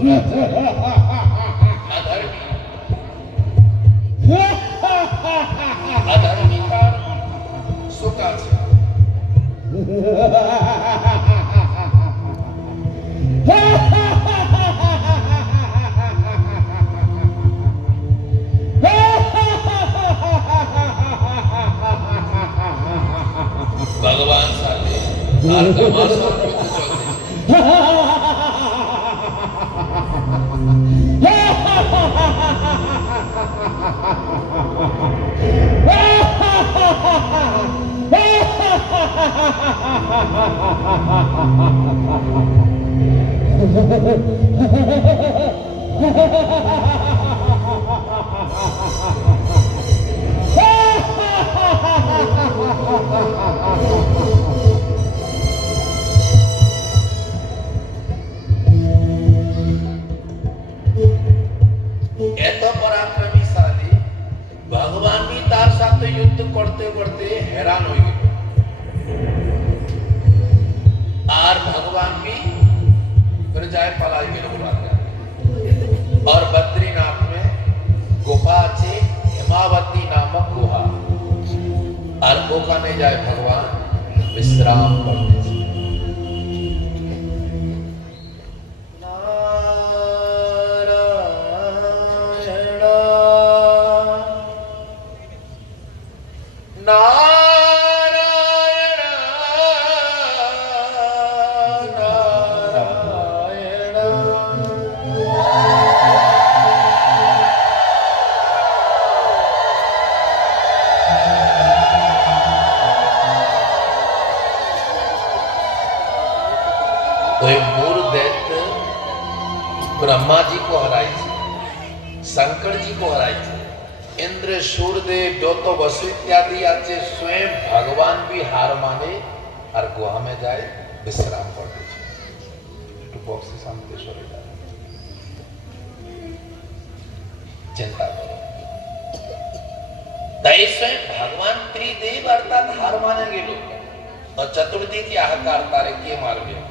अधर्मी अधर्मी तार सुख আছে भगवान साथे আর तमाशा করতে এত পরাক্রমশালী ভগবান भी তার সাথে যুদ্ধ করতে করতে हैरान हो गए और भगवान भी फिर जाए पलाई के लोग और बद्रीनाथ में गुफा আছে हिमावती नामक गुहा और ओखाने जाए भगवान विश्राम करते ब्रह्मा जी को हराई थी, शंकर जी को हराई थी, इंद्र सूर्यदेव जो तो वसु इत्यादि आज स्वयं भगवान भी हार माने और गुहा में जाए विश्राम करते चिंता करो स्वयं भगवान त्रिदेव अर्थात हार माने गेलो और चतुर्थी की हाहाकार तारे के मार गए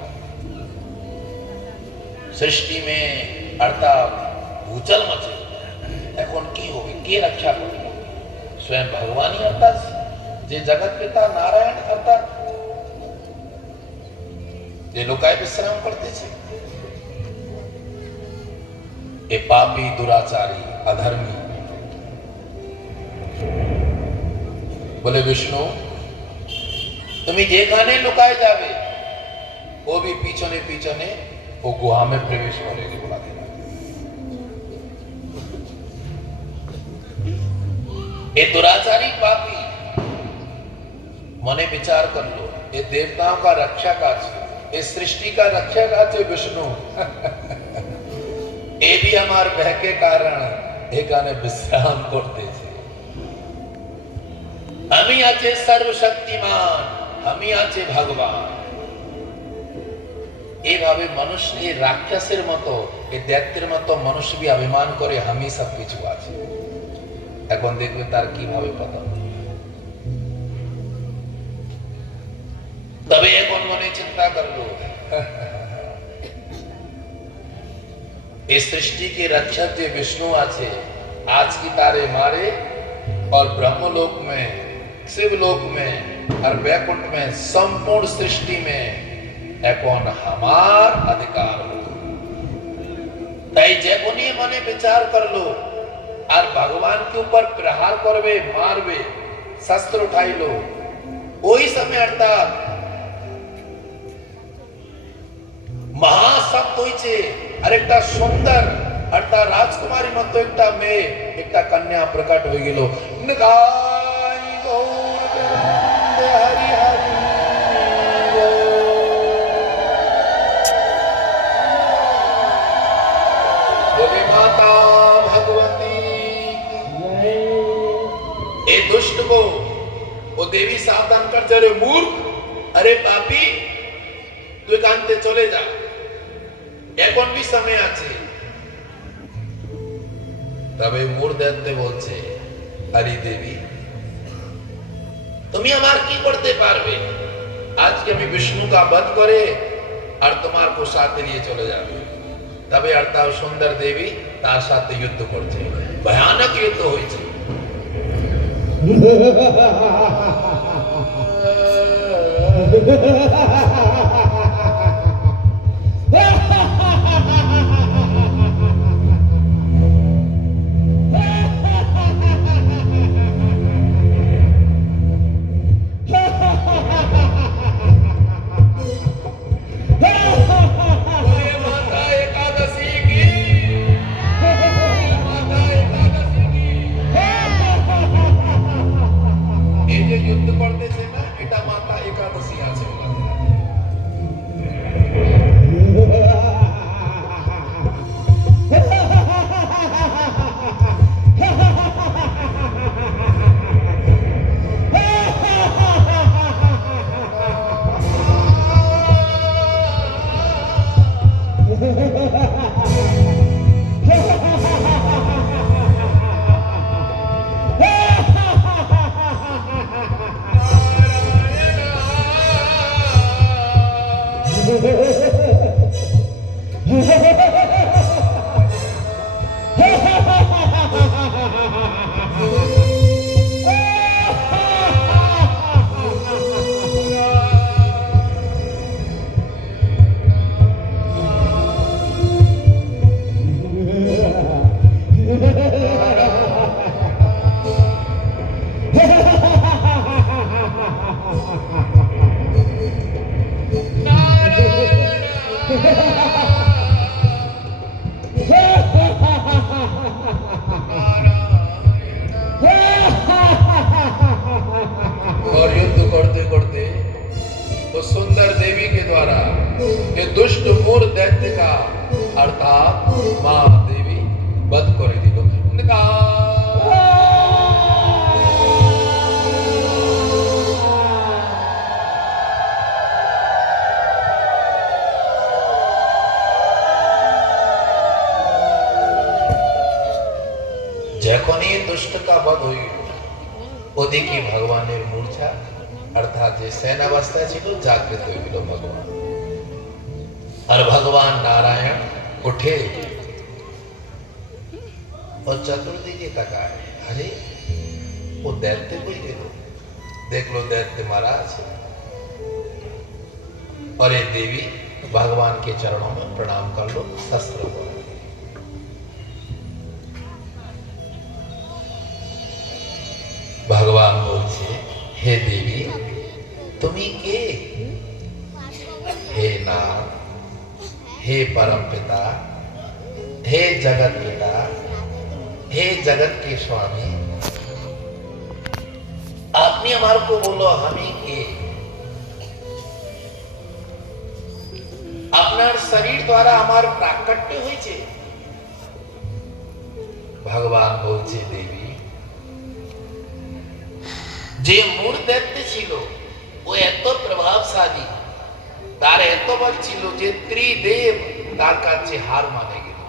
सृष्टि में अर्थात भूचल मचे এখন কি হবে কে রক্ষা করবে स्वयं भगवान ही अर्थात जे जगत पिता नारायण अर्थात जे लोकाय विश्राम करते छे ए पापी दुराचारी अधर्मी बोले विष्णु তুমি যেখানে লুকায় যাবে वो भी पीछने पीछने वो गुहा में प्रवेश करेगी बोला ये दुराचारी पापी मने विचार कर लो ये देवताओं का रक्षक आज ये सृष्टि का रक्षक आज विष्णु ये भी हमारे भय के कारण एक आने विश्राम करते थे हम ही आचे सर्वशक्तिमान हम ही आचे भगवान এইভাবে মানুষ এই রাক্ষসের মতো এই দৈত্যের মতো মানুষ भी অভিমান করে আমি সব কিছু আছে এখন দেখবে তার কিভাবে পতন তবে এখন মনে চিন্তা করলো इस सृष्टि के रक्षक जो विष्णु আছে आज की तारे मारे और ब्रह्मलोक में शिवलोक में और वैकुंठ में संपूर्ण सृष्टि में এখন हमार अधिकार हो তাই যে কোনি মনে বিচার করলো আর ভগবান के ऊपर प्रहार करबे मारबे शस्त्र उठाइलो ওই সময় अर्थात महाशब्द হইছে আরেকটা সুন্দর अर्थात राजकुमारी মতো একটা মেয়ে একটা কন্যা প্রকট হয়ে গেল নিগাই গৌর হরি হরি माता भगवती ए दुष्ट को वो देवी सावधान कर चले मूर्ख अरे पापी तू एकांते चले जा এখন भी समय আছে তবে মূর দেখতে বলছে हरि देवी তুমি আমার কি করতে পারবে আজকে আমি विष्णु का वध करे और तुम्हारे को साथ लिए चले जावे তবে আর তাও সুন্দর দেবী তার সাথে যুদ্ধ করছে, ভয়ানক যুদ্ধ হয়েছে। যখনই দুষ্টতা বধ হইল, ওদিকে ভগবানের মূর্ছা অর্থাৎ যে সেনাবস্থায় ছিল জাগ্রত হইল ভগবান। আর ভগবান नारायण उठे और चतुर्दिके तकाए, अरे वो दैत्य कोई देख लो दैत्य महाराज। और ये देवी भगवान के चरणों में प्रणाम कर लो, शस्त्र को। भगवान बोलছে, हे देवी তুমি কে? हे नाम, हे परम पिता, हे जगत पिता, हे जगत के स्वामी, आपने हमारे को बोलो हमें के? আপনার শরীর দ্বারা আমার প্রাকট্য হয়েছে। ভগবান বলছে, দেবী যে মূল दैत्य ছিল ও এত প্রভাবশালী, তার এত বল ছিল যে ত্রিদেব তার কাছে হার মানে গেল।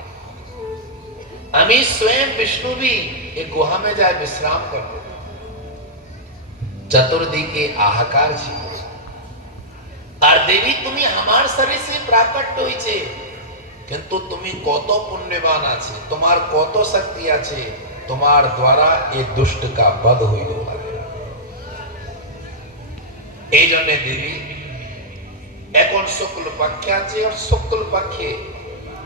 আমি स्वयं विष्णु भी एक गुहा में जाए विश्राम करते। चतुर्दिके आहाकार ছিল। আর দেবী তুমি আমার শরীর से প্রাকট্য হইছে, কিন্তু তুমি কত পুণ্যবান আছে, তোমার কত শক্তি আছে, তোমার দ্বারা এই দুষ্ট का বধ হইল। এই জন্য দেবী এখন শুক্ল পক্ষে আছে, আর শুক্ল পক্ষে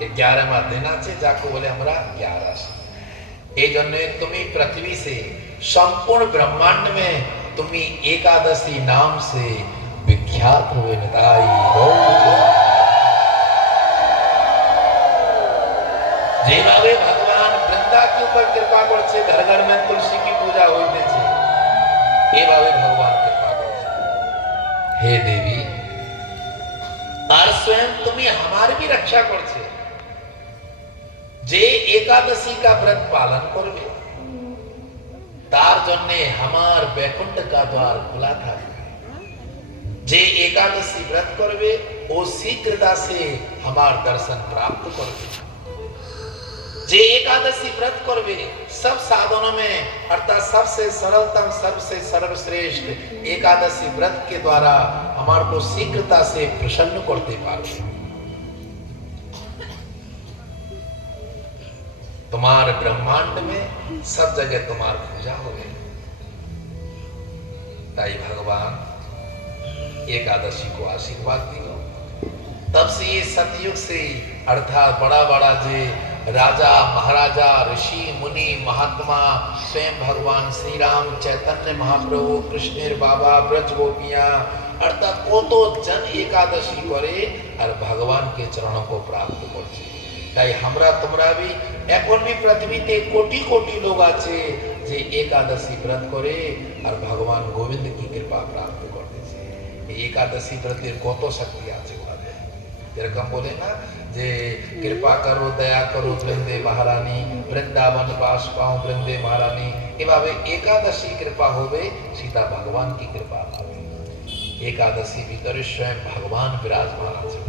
11वां दिन আছে, যাকে বলে আমরা 11। এই জন্য তুমি पृथ्वी से संपूर्ण ब्रह्मांड में তুমি एकादशी नाम से विख्यात हुए निताई। যেভাবে ভগবান বৃন্দা के ऊपर कृपा করছে, घर घर में तुलसी की पूजा হইতেছে, এভাবে ভগবান कृपा করছে। हे देवी আর स्वयं তুমি हमारी भी रक्षा করছে। যে एकादशी का व्रत पालन করবে তার জন্য আমার बैकुंठ का द्वार खुला থাকবে। যে एकादशी व्रत করবে ও शीघ्रता से हमार दर्शन प्राप्त করবে। जे एकादशी व्रत करवे सब साधनों में अर्थात सबसे सरलतम सबसे सर्वश्रेष्ठ एकादशी व्रत के द्वारा हमारे को शीघ्रता से प्रसन्न करते पारे। तुम्हारे ब्रह्मांड में सब जगह तुम्हार पूजा हो गई। ताई भगवान एकादशी को आशीर्वाद दियो। तब से ये सतयुग से अर्थात बड़ा बड़ा जे राजा महाराजा ऋषि मुनि महात्मा स्वयं भगवान श्री राम चैतन्य महाप्रभु कृष्णेर बाबा ब्रज गोपियां अर्थात কত जन एकादशी करे और भगवान के चरणों को प्राप्त करছে। তাই আমরা তোমরা भी এখন भी পৃথিবীতে কোটি কোটি लोग আছে যে एकादशी व्रत करे और भगवान गोविंद की कृपा प्राप्त करतेছে। এই एकादशी व्रতের কত শক্তি আছে ওখানে। এরকম বলে না যে कृपा करो दया करो वृंदे महारानी वृंदावन बास पाओ वृंदे महारानी এভাবে एकादशी कृपा होवे सीता भगवान की कृपा पावे। एकादशी भीतर स्वयं भगवान विराजमान আছে।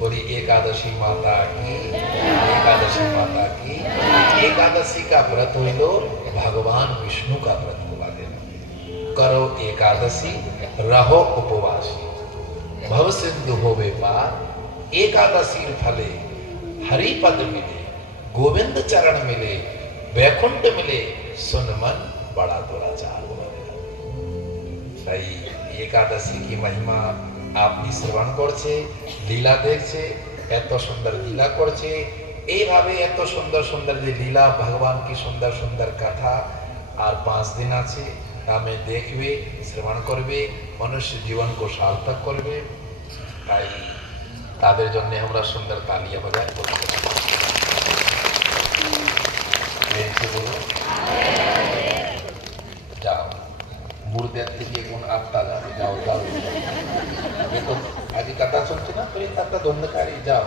बोली एकादशी माता की, एकादशी माता की। एकादशी का व्रत हुई लो भगवान विष्णु का व्रत हुआ देना। करो एकादशी रहो उपवासी भव सिंधु होवे पार। एकादशी फले हरि पद मिले गोविंद चरण मिले वैकुंठ मिले सुन मन बड़ा दुराचार। सही एकादशी की महिमा আপনি শ্রবণ করছে লীলা দেখছে এত সুন্দর লীলা করছে এইভাবে এত সুন্দর সুন্দর যে লীলা ভগবান কি সুন্দর সুন্দর কথা আর 5 দিন আছে আমি দেখবে শ্রবণ করবে মনুষ্য জীবন को সার্থক করবে। তাই তাদের জন্য আমরা সুন্দর তালিয়া বাজাই করতে যাও मुर्दे থেকে কোন আত্মা যাও যাও যাও। ये तो आज कथा सुनते ना तो ये कथा धुंधकारी जाओ।